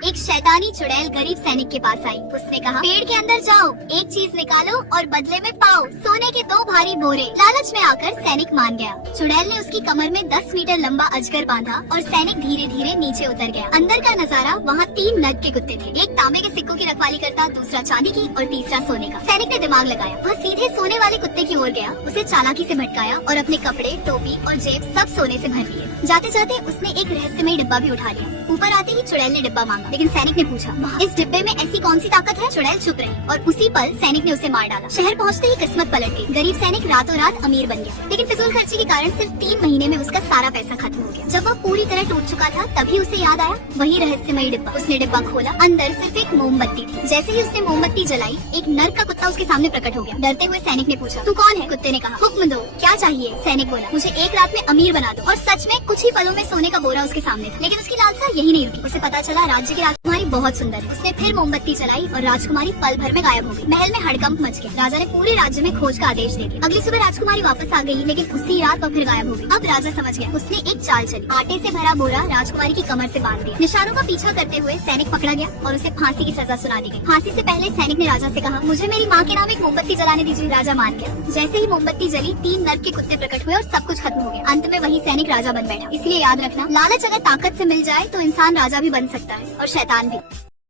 एक शैतानी चुड़ैल गरीब सैनिक के पास आई। उसने कहा, पेड़ के अंदर जाओ, एक चीज निकालो और बदले में पाओ सोने के 2 भारी बोरे। लालच में आकर सैनिक मान गया। चुड़ैल ने उसकी कमर में 10 मीटर लंबा अजगर बांधा और सैनिक धीरे धीरे नीचे उतर गया। अंदर का नजारा, वहाँ 3 नग के कुत्ते थे। एक तांबे के सिक्कों की रखवाली करता, दूसरा चांदी की और तीसरा सोने का। सैनिक ने दिमाग लगाया। वह सीधे सोने वाले कुत्ते की ओर गया, उसे चालाकी से भटकाया और अपने कपड़े, टोपी और जेब सब सोने से भर लिए। जाते जाते उसने एक रहस्यमय डिब्बा भी उठा लिया। ऊपर आते ही चुड़ैल ने डिब्बा मांगा, लेकिन सैनिक ने पूछा, इस डिब्बे में ऐसी कौन सी ताकत है? चुड़ैल चुप रही और उसी पल सैनिक ने उसे मार डाला। शहर पहुंचते ही किस्मत पलट गई। गरीब सैनिक रातों रात अमीर बन गया, लेकिन फिजूल खर्ची के कारण सिर्फ 3 महीने में उसका सारा पैसा खत्म हो गया। जब वह पूरी तरह टूट चुका था, तभी उसे याद आया वही रहस्यमय डिब्बा। उसने डिब्बा खोला, अंदर सिर्फ एक मोमबत्ती थी। जैसे ही उसने मोमबत्ती जलाई, एक नर का कुत्ता उसके सामने प्रकट हो गया। डरते हुए सैनिक ने पूछा, तू कौन है? कुत्ते ने कहा, हुक्म दो, क्या चाहिए? सैनिक बोला, मुझे एक रात में अमीर बना दो। और सच में कुछ ही पलों में सोने का बोरा उसके सामने था। लेकिन उसकी लालसा यही नहीं रुकी। उसे पता चला राज्य की राजकुमारी बहुत सुंदर है। उसने फिर मोमबत्ती जलाई और राजकुमारी पल भर में गायब हो गई। महल में हड़कंप मच गया। राजा ने पूरे राज्य में खोज का आदेश दे दिया। अगली सुबह राजकुमारी वापस आ गई, लेकिन उसी रात वह फिर गायब हो गई। अब राजा समझ गया। उसने एक चाल चली। आटे से भरा बोरा राजकुमारी की कमर से बांध दिया। निशानों का पीछा करते हुए सैनिक पकड़ा गया और उसे फांसी की सजा सुना दी गई। फांसी से पहले सैनिक ने राजा से कहा, मुझे मेरी माँ के नाम एक मोमबत्ती जलाने दीजिए। राजा मान गया। जैसे ही मोमबत्ती जली, 3 नर के कुत्ते प्रकट हुए और सब कुछ खत्म हो गया। अंत में वही सैनिक राजा बन बैठा। इसलिए याद रखना, लालच अगर ताकत से मिल जाए तो इंसान राजा भी बन सकता है और शैतान भी।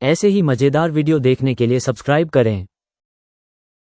ऐसे ही मजेदार वीडियो देखने के लिए सब्सक्राइब करें।